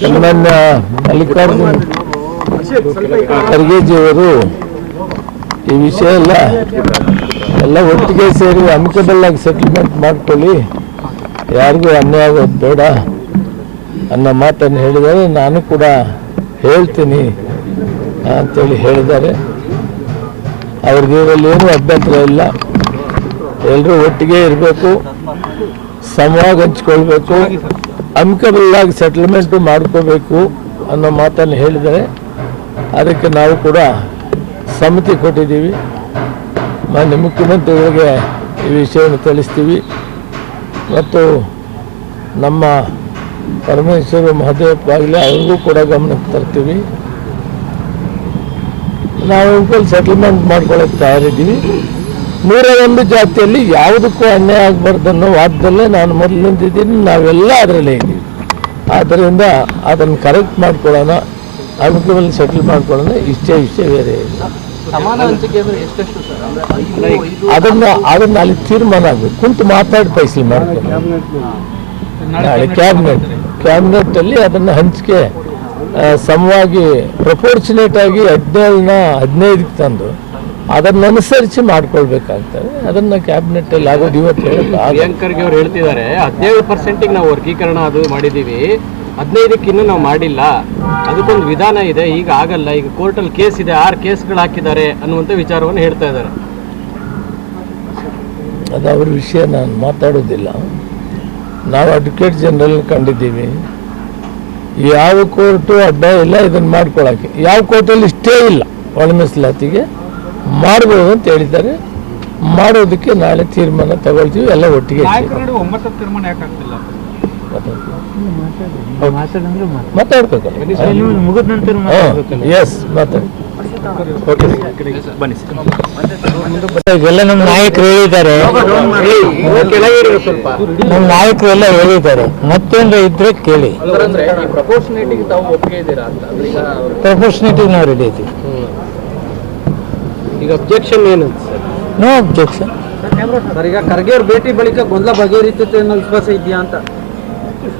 ಸನ್ಮಾನ್ಯ ಮಲ್ಲಿಕಾರ್ಜುನ್ ಖರ್ಗೆಜಿಯವರು ಈ ವಿಷಯ ಎಲ್ಲ ಒಟ್ಟಿಗೆ ಸೇರಿ ಅಮಿಕಬಲ್ ಆಗಿ ಸೆಟಲ್ಮೆಂಟ್ ಮಾಡ್ಕೊಳ್ಳಿ, ಯಾರಿಗೂ ಅನ್ಯಾಯ ಆಗೋದು ಬೇಡ ಅನ್ನೋ ಮಾತನ್ನು ಹೇಳಿದ್ದಾರೆ. ನಾನು ಕೂಡ ಹೇಳ್ತೀನಿ ಅಂತೇಳಿ ಹೇಳಿದ್ದಾರೆ. ಅವ್ರಿಗೆ ಇದರಲ್ಲಿ ಏನೂ ಅಭ್ಯಂತರ ಇಲ್ಲ. ಎಲ್ಲರೂ ಒಟ್ಟಿಗೆ ಇರಬೇಕು, ಸಮವಾಗಿ ಹಂಚ್ಕೊಳ್ಬೇಕು, ಅಮಿಕಬಲ್ ಆಗಿ ಸೆಟಲ್ಮೆಂಟು ಮಾಡ್ಕೋಬೇಕು ಅನ್ನೋ ಮಾತನ್ನು ಹೇಳಿದರೆ ಅದಕ್ಕೆ ನಾವು ಕೂಡ ಸಮ್ಮತಿ ಕೊಟ್ಟಿದ್ದೀವಿ. ಮಾನ್ಯ ಮುಖ್ಯಮಂತ್ರಿಗಳಿಗೆ ಈ ವಿಷಯವನ್ನು ತಿಳಿಸ್ತೀವಿ ಮತ್ತು ನಮ್ಮ ಪರಮೇಶ್ವರ ಮಹದೇವಪ್ಪ ಆಗಲಿ ಅವ್ರಿಗೂ ಕೂಡ ಗಮನಕ್ಕೆ ತರ್ತೀವಿ. ನಾವು ಸೆಟಲ್ಮೆಂಟ್ ಮಾಡ್ಕೊಳ್ಳೋಕೆ ತಯಾರಿದ್ದೀವಿ. 101 ಜಾತಿಯಲ್ಲಿ ಯಾವುದಕ್ಕೂ ಅನ್ಯಾಯ ಆಗಬಾರ್ದು ಅನ್ನೋ ವಾದದಲ್ಲೇ ನಾನು ಮೊದಲಿಂದಿದ್ದೀನಿ. ನಾವೆಲ್ಲ ಅದರಲ್ಲೇ ಇದ್ದೀವಿ. ಆದ್ದರಿಂದ ಅದನ್ನು ಕರೆಕ್ಟ್ ಮಾಡ್ಕೊಳ್ಳೋಣ, ಅಮಿಕಬಲ್ ಸೆಟಲ್ ಮಾಡ್ಕೊಳ್ಳೋಣ, ಇಷ್ಟೇ ವಿಷಯ ಬೇರೆ ಇಲ್ಲ. ಅದನ್ನು ಅಲ್ಲಿ ತೀರ್ಮಾನ ಆಗಬೇಕು, ಕುಂತು ಮಾತಾಡಿ ಫೈಸಲ್ ಮಾಡ್ಕೊಳ್ಳೋಣ. ನಾಳೆ ಕ್ಯಾಬಿನೆಟ್ಟಲ್ಲಿ ಅದನ್ನು ಹಂಚಿಕೆ ಸಮವಾಗಿ ಪ್ರಪೋರ್ಚುನೇಟ್ ಆಗಿ 15ಕ್ಕೆ ತಂದು ಅದನ್ನು ಅನುಸರಿಸಿ ಮಾಡ್ಕೊಳ್ಬೇಕಾಗ್ತದೆ. ಅದನ್ನು ಕ್ಯಾಬಿನೆಟ್ಟಲ್ಲಿ ಆಗೋದು ಇವತ್ತು ಪ್ರಿಯಾಂಕರ್ಗೆ ಅವ್ರು ಹೇಳ್ತಿದ್ದಾರೆ 17% ನಾವು ವರ್ಗೀಕರಣ ಅದು ಮಾಡಿದ್ದೀವಿ, 15ಕ್ಕೆ ಇನ್ನೂ ನಾವು ಮಾಡಿಲ್ಲ, ಅದಕ್ಕೊಂದು ವಿಧಾನ ಇದೆ, ಈಗ ಆಗಲ್ಲ, ಈಗ ಕೋರ್ಟಲ್ಲಿ ಕೇಸ್ ಇದೆ, 6 ಕೇಸ್ಗಳು ಹಾಕಿದ್ದಾರೆ ಅನ್ನುವಂಥ ವಿಚಾರವನ್ನು ಹೇಳ್ತಾ ಇದ್ದಾರೆ. ಅದು ಅವ್ರ ವಿಷಯ, ನಾನು ಮಾತಾಡೋದಿಲ್ಲ. ನಾವು ಅಡ್ವೊಕೇಟ್ ಜನರಲ್ ಕಂಡಿದ್ದೀವಿ. ಯಾವ ಕೋರ್ಟು ಅಡ್ಡ ಇಲ್ಲ ಇದನ್ನು ಮಾಡ್ಕೊಳಕ್ಕೆ. ಯಾವ ಕೋರ್ಟಲ್ಲಿ ಇಷ್ಟೇ ಇಲ್ಲ ಒಳ ಮೀಸಲಾತಿಗೆ ಮಾಡ್ಬೋದು ಅಂತ ಹೇಳಿದ್ದಾರೆ. ಮಾಡೋದಕ್ಕೆ ನಾಳೆ ತೀರ್ಮಾನ ತಗೊಳ್ತೀವಿ, ಎಲ್ಲ ಒಟ್ಟಿಗೆ ಎಲ್ಲ ನಮ್ಮ ನಾಯಕರು ಹೇಳಿದ್ದಾರೆ, ನಮ್ಮ ನಾಯಕರು ಎಲ್ಲ ಹೇಳಿದ್ದಾರೆ. ಮತ್ತೇನು ಇದ್ರೆ ಕೇಳಿ. ಪ್ರಪೋರ್ಷನೇಟಿಗೆ ನಾವು ರೆಡಿ ಇದ್ದೀವಿ. ಈಗ ಅಬ್ಜೆಕ್ಷನ್ ಏನು? No objection. ಈಗ ಖರ್ಗೆ ಅವ್ರ ಭೇಟಿ ಬಳಿಕ ಗೊಂದಲ ಬಗೆಹರಿಯುತ್ತೆ ಅನ್ನೋ ವಿಶ್ವಾಸ ಇದೆಯಾ ಅಂತ?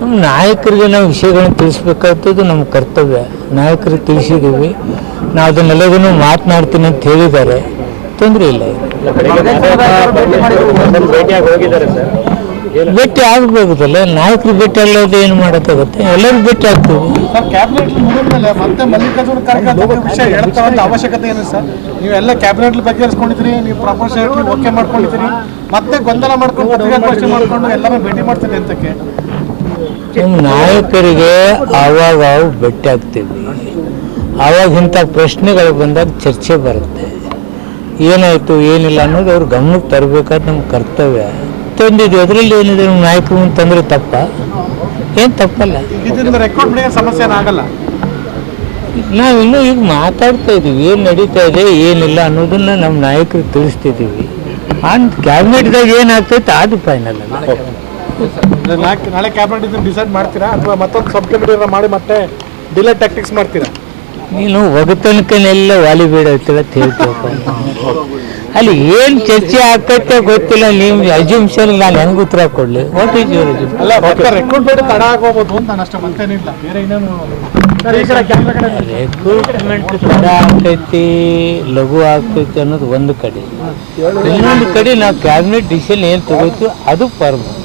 ನಮ್ಮ ನಾಯಕರಿಗೆ ನಾವು ವಿಷಯಗಳನ್ನ ತಿಳಿಸ್ಬೇಕಾಗ್ತದ್ದು ನಮ್ಮ ಕರ್ತವ್ಯ. ನಾಯಕರಿಗೆ ತಿಳಿಸಿದ್ದೀವಿ, ನಾವು ಅದನ್ನೆಲ್ಲದನ್ನು ಮಾತನಾಡ್ತೀನಿ ಅಂತ ಹೇಳಿದ್ದಾರೆ. ತೊಂದರೆ ಇಲ್ಲ. ಭೇಟಿ ಆಗಬೇಕಲ್ಲ, ನಾಯಕರು ಭೇಟಿ ಅಲ್ಲದೆ ಏನು ಮಾಡೋಕ್ಕಾಗುತ್ತೆ? ಎಲ್ಲರೂ ಭೇಟಿ ಆಗ್ತೀವಿ. ಮತ್ತೆ ಮಲ್ಲಿಕಾರ್ಜುನ ಖರ್ಗೆ ವಿಷಯ ಹೇಳ್ತಾವಂತ ಅವಶ್ಯಕತೆ ಏನು ಸರ್? ನೀವೆಲ್ಲ ಕ್ಯಾಬಿನೆಟ್ ಬಗೆಹರಿಸ್ಕೊಂಡಿದ್ರಿ, ನೀವು ಪ್ರಪೋಸಲ್ ಓಕೆ ಮಾಡ್ಕೊಂಡಿದ್ದೀರಿ, ಮತ್ತೆ ಗೊಂದಲ ಮಾಡ್ಕೊಂಡು ಎಲ್ಲರೂ ಭೇಟಿ ಮಾಡ್ತೀರಿ ಅಂತಕ್ಕೆ? ನಮ್ಮ ನಾಯಕರಿಗೆ ಆವಾಗ ಭೇಟಿ ಆಗ್ತೀವಿ. ಆವಾಗ ಇಂಥ ಪ್ರಶ್ನೆಗಳು ಬಂದಾಗ ಚರ್ಚೆ ಬರುತ್ತೆ. ಏನಾಯಿತು ಏನಿಲ್ಲ ಅನ್ನೋದು ಅವ್ರ ಗಮನಕ್ಕೆ ತರಬೇಕಾದ ನಮ್ಮ ಕರ್ತವ್ಯ. ತಂದಿದ್ವಿ, ಅದರಲ್ಲಿ ಏನಿದೆ? ನಮ್ಮ ನಾಯಕರು ಅಂತಂದ್ರೆ ತಪ್ಪ? ಏನು ತಪ್ಪಲ್ಲ. ಸಮಸ್ಯೆ ಆಗಲ್ಲ. ನಾವಿನ್ನೂ ಈಗ ಮಾತಾಡ್ತಾ ಇದ್ದೀವಿ, ಏನು ನಡೀತಾ ಇದೆ ಏನಿಲ್ಲ ಅನ್ನೋದನ್ನ ನಮ್ಮ ನಾಯಕರಿಗೆ ತಿಳಿಸ್ತಿದ್ದೀವಿ. ಕ್ಯಾಬಿನೆಟ್ದಾಗ ಏನಾಗ್ತೈತೆ ಅದು ಫೈನಲ್ ಅಲ್ಲ. ನಾಳೆ ಕ್ಯಾಬಿನೆಟ್ ಡಿಸೈಡ್ ಮಾಡ್ತೀರಾ ಅಥವಾ ಮತ್ತೊಂದು ಸಬ್ ಕಮಿಟಿ ಮಾಡಿ ಮತ್ತೆ ಡಿಲೇ ಟ್ಯಾಕ್ಟಿಕ್ಸ್ ಮಾಡ್ತೀರಾ? ನೀನು ಒಗತನಕನೆಲ್ಲ ವಾಲಿಬೇಡ ಅಂತ ಹೇಳ್ಬೇಕು. ಅಲ್ಲಿ ಏನು ಚರ್ಚೆ ಆಗ್ತೈತೆ ಗೊತ್ತಿಲ್ಲ. ನೀವು ಅಜ್ಯೂಮ್ಷನ್ ನಾನು ಹೆಂಗೆ ಉತ್ತರ ಕೊಡಲಿ? What is your assumption? Recruitment ತಡ ಆಗೋಬೋದು ಅಂತ ಅಷ್ಟೇ, ಮತ್ತೇನಿಲ್ಲ. ಬೇರೆ ಇನ್ನೇನು ರಿಕ್ರೂಟ್ಮೆಂಟ್ ತಡ ಆಗ್ತೈತಿ, ಲಘು ಆಗ್ತೈತಿ ಅನ್ನೋದು ಒಂದು ಕಡೆ. ಇನ್ನೊಂದು ಕಡೆ ನಾವು ಕ್ಯಾಬಿನೆಟ್ ಡಿಸಿಷನ್ ಏನು ತಗೋತೀವಿ ಅದು ಪರ್ಮನೆಂಟ್.